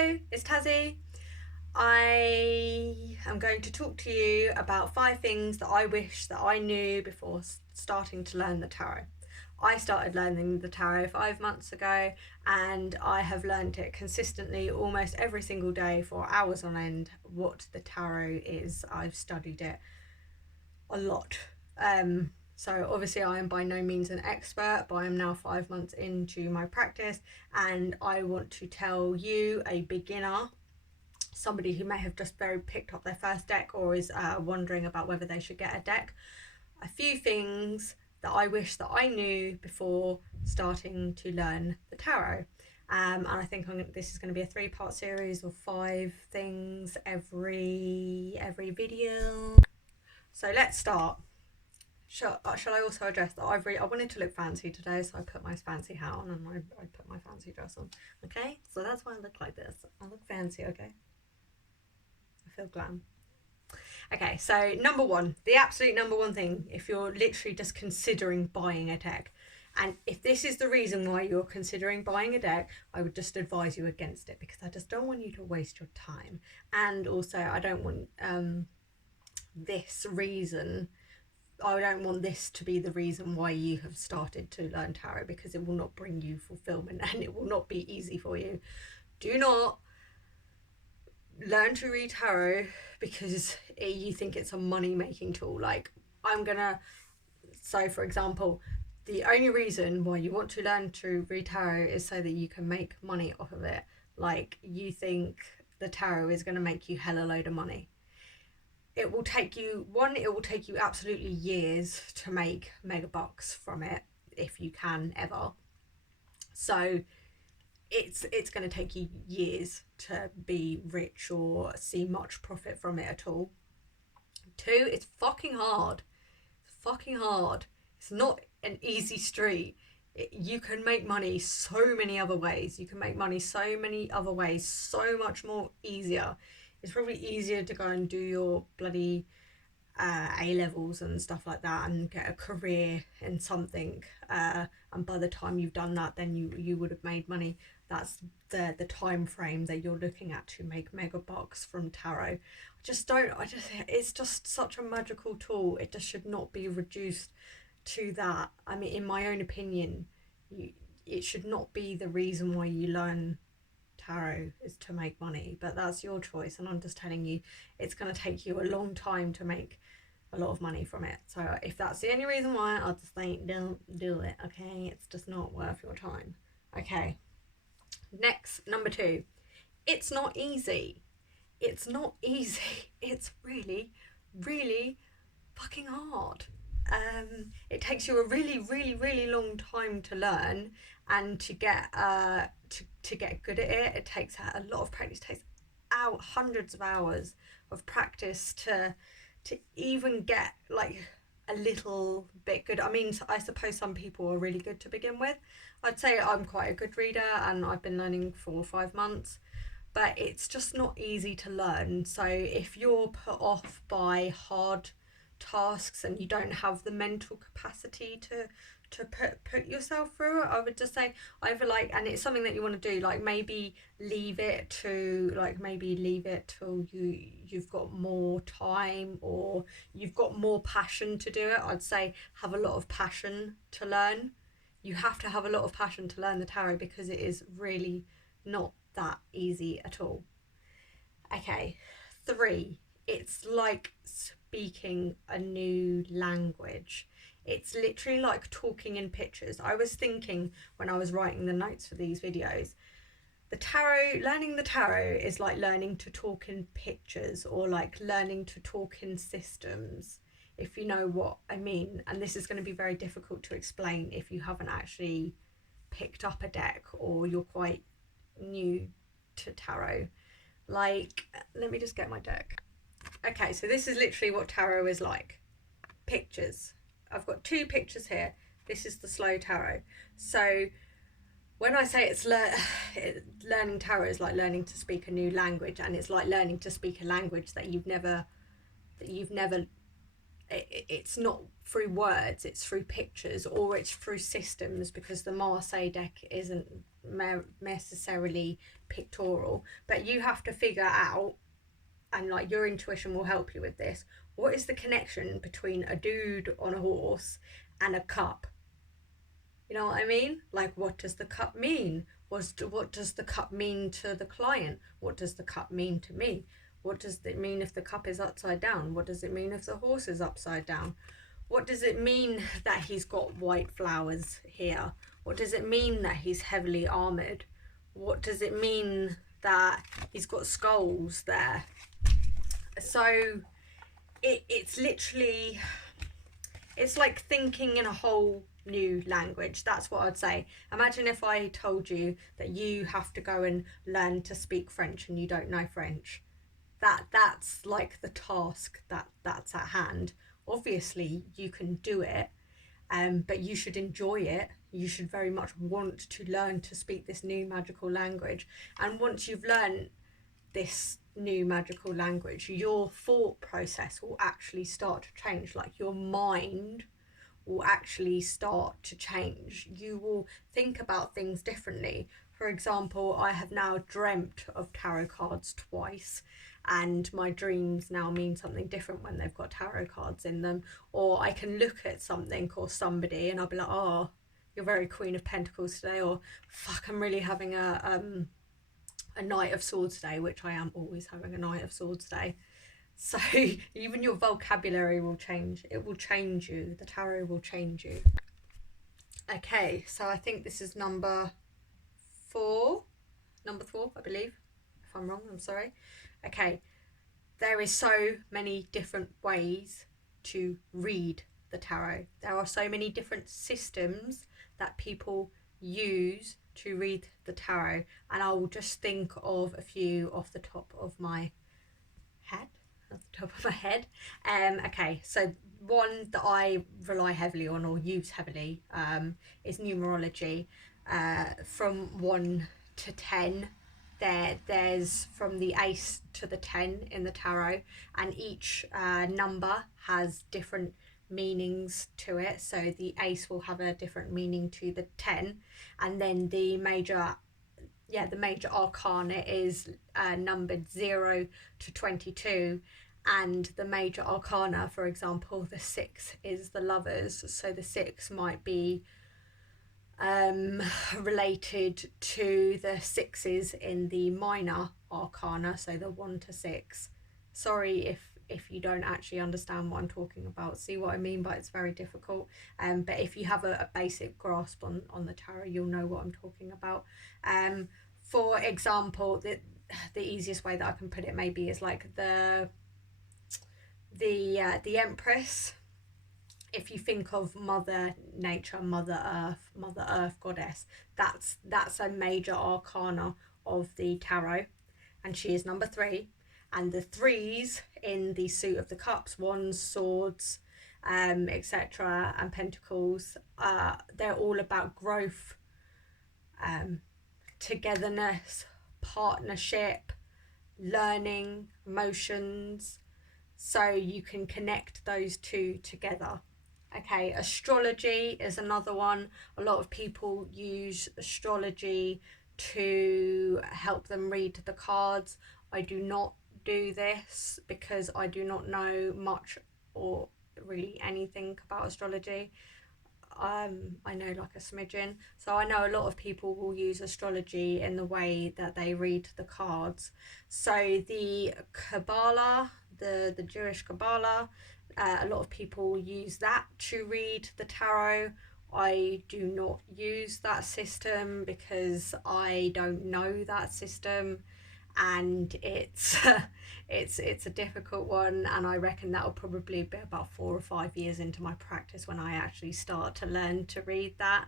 Hello, it's Tazzy. I am going to talk to you about 5 things that I wish that I knew before starting to learn the tarot. I started learning the tarot 5 months ago, and I have learned it consistently almost every single day for hours on end. What the tarot is, I've studied it a lot. So obviously I am by no means an expert, but I am now 5 months into my practice, and I want to tell you, a beginner, somebody who may have just picked up their first deck or is wondering about whether they should get a deck, a few things that I wish that I knew before starting to learn the tarot. And I think this is going to be a 3-part series of 5 things every video. So let's start. Shall I also address that I wanted to look fancy today, so I put my fancy hat on and I put my fancy dress on. Okay, so that's why I look like this. I look fancy, okay? I feel glam. Okay, so number one, the absolute number one thing, if you're literally just considering buying a deck, and if this is the reason why you're considering buying a deck, I would just advise you against it, because I just don't want you to waste your time. And also, I don't want I don't want this to be the reason why you have started to learn tarot, because it will not bring you fulfillment and it will not be easy for you. Do not learn to read tarot because you think it's a money-making tool. So for example, the only reason why you want to learn to read tarot is so that you can make money off of it. Like, you think the tarot is going to make you hella load of money. It will take you absolutely years to make mega bucks from it, if you can ever. So it's going to take you years to be rich or see much profit from it at all. 2, it's fucking hard. It's not an easy street. You can make money so many other ways. So much more easier. It's probably easier to go and do your bloody A-levels and stuff like that and get a career in something, and by the time you've done that, then you would have made money. That's the time frame that you're looking at to make mega bucks from tarot. It's just such a magical tool. It just should not be reduced to that. I mean, in my own opinion, it should not be the reason why you learn tarot is to make money, but that's your choice, and I'm just telling you, it's going to take you a long time to make a lot of money from it. So if that's the only reason why, I'll just say don't do it, okay? It's just not worth your time. Okay, next, number 2, it's not easy. It's really, really fucking hard. It takes you a really, really, really long time to learn, and to get to get good at it. It takes a lot of practice. It takes out hundreds of hours of practice to even get like a little bit good. I mean, I suppose some people are really good to begin with. I'd say I'm quite a good reader, and I've been learning for 5 months, but it's just not easy to learn. So if you're put off by hard tasks and you don't have the mental capacity to put yourself through it, I would just say either and it's something that you want to do, maybe leave it till you've got more time or you've got more passion to do it. I'd say have a lot of passion to learn. You have to have a lot of passion to learn the tarot, because it is really not that easy at all. Okay, 3, it's like speaking a new language. It's literally like talking in pictures. I was thinking when I was writing the notes for these videos, learning the tarot is like learning to talk in pictures, or like learning to talk in systems, if you know what I mean. And this is going to be very difficult to explain if you haven't actually picked up a deck or you're quite new to tarot. Let me just get my deck. Okay, so this is literally what tarot is like. Pictures. I've got 2 pictures here. This is the slow tarot. So when I say learning tarot is like learning to speak a new language, and it's like learning to speak a language that you've never it's not through words, it's through pictures, or it's through systems, because the Marseille deck isn't necessarily pictorial. But you have to figure out, and like your intuition will help you with this, what is the connection between a dude on a horse and a cup? You know what I mean? Like, what does the cup mean? What does the cup mean to the client? What does the cup mean to me? What does it mean if the cup is upside down? What does it mean if the horse is upside down? What does it mean that he's got white flowers here? What does it mean that he's heavily armoured? What does it mean that he's got skulls there? So it's literally, it's like thinking in a whole new language. That's what I'd say. Imagine if I told you that you have to go and learn to speak French and you don't know French. That's like the task that's at hand. Obviously you can do it, but you should enjoy it. You should very much want to learn to speak this new magical language. And once you've learned this new magical language, your thought process will actually start to change. Like, your mind will actually start to change. You will think about things differently. For example, I have now dreamt of tarot cards twice, and my dreams now mean something different when they've got tarot cards in them. Or I can look at something or somebody and I'll be like, oh, you're very Queen of Pentacles today, or fuck, I'm really having a Knight of Swords day, which I am always having a Knight of Swords day. So even your vocabulary will change. It will change you. The tarot will change you. Okay, so I think this is number 4, I believe. If I'm wrong, I'm sorry. Okay, there is so many different ways to read the tarot. There are so many different systems that people use to read the tarot, and I will just think of a few off the top of my head. Okay, so one that I rely heavily on or use heavily is numerology. From 1 to 10, there's from the ace to the 10 in the tarot, and each number has different meanings to it. So the ace will have a different meaning to the 10, and then the major arcana is numbered 0 to 22, and the major arcana, for example, the 6 is the Lovers. So the 6 might be related to the 6s in the minor arcana, so the 1 to 6. Sorry if you don't actually understand what I'm talking about. See what I mean? But it's very difficult. But if you have a basic grasp on the tarot, you'll know what I'm talking about. For example, the easiest way that I can put it maybe is like the Empress. If you think of Mother Nature, Mother Earth goddess, that's a major arcana of the tarot, and she is number 3. And the 3s in the suit of the cups, wands, swords, etc., and pentacles, they're all about growth, togetherness, partnership, learning, emotions. So you can connect those two together. Okay, astrology is another one. A lot of people use astrology to help them read the cards. I do not do this because I do not know much or really anything about astrology. I know like a smidgen. So I know a lot of people will use astrology in the way that they read the cards. So the Kabbalah, the Jewish Kabbalah, a lot of people use that to read the tarot. I do not use that system because I don't know that system, and it's it's a difficult one, and I reckon that'll probably be about 4 or 5 years into my practice when I actually start to learn to read that.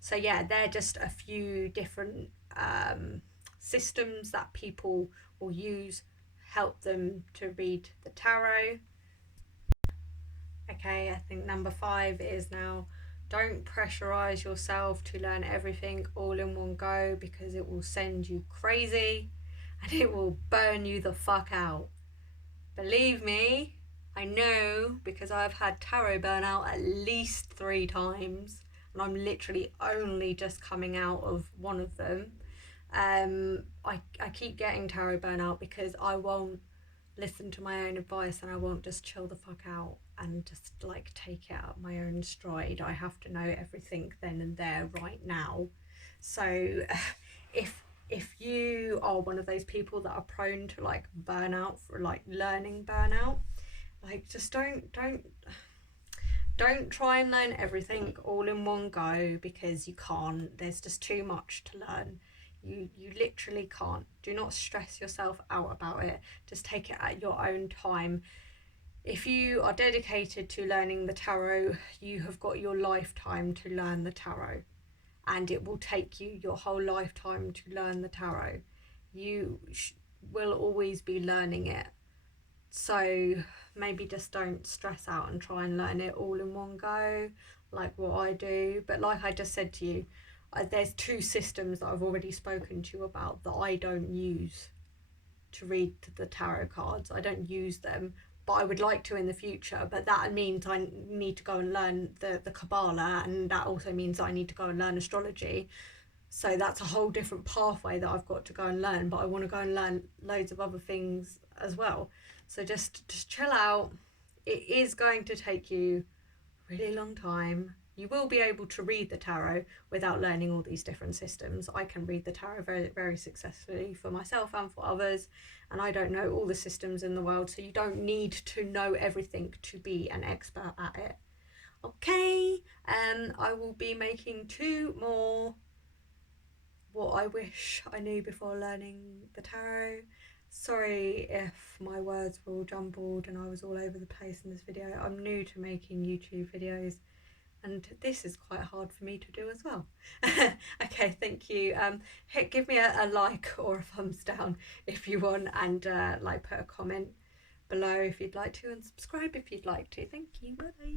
So yeah, they're just a few different systems that people will use, help them to read the tarot. Okay, I think number 5 is now, don't pressurize yourself to learn everything all in one go, because it will send you crazy and it will burn you the fuck out. Believe me, I know because I've had tarot burnout at least 3 times, and I'm literally only just coming out of one of them. I keep getting tarot burnout because I won't listen to my own advice, and I won't just chill the fuck out and just like take it out my own stride. I have to know everything then and there right now. So if you are one of those people that are prone to like burnout, for like learning burnout, like just don't try and learn everything all in one go, because you can't. There's just too much to learn. You literally can't. Do not stress yourself out about it. Just take it at your own time. If you are dedicated to learning the tarot, you have got your lifetime to learn the tarot, and it will take you your whole lifetime to learn the tarot. You will always be learning it. So maybe just don't stress out and try and learn it all in one go, like what I do. But like I just said to you, there's 2 systems that I've already spoken to you about that I don't use to read the tarot cards. I don't use them, but I would like to in the future. But that means I need to go and learn the Kabbalah, and that also means I need to go and learn astrology. So that's a whole different pathway that I've got to go and learn. But I want to go and learn loads of other things as well. So just chill out. It is going to take you a really long time. You will be able to read the tarot without learning all these different systems. I can read the tarot very, very successfully for myself and for others, and I don't know all the systems in the world, so you don't need to know everything to be an expert at it. Okay, and I will be making 2 more what I wish I knew before learning the tarot. Sorry if my words were all jumbled and I was all over the place in this video. I'm new to making YouTube videos, and this is quite hard for me to do as well. Okay, thank you. Give me a like or a thumbs down if you want, and like put a comment below if you'd like to, and subscribe if you'd like to. Thank you. Bye.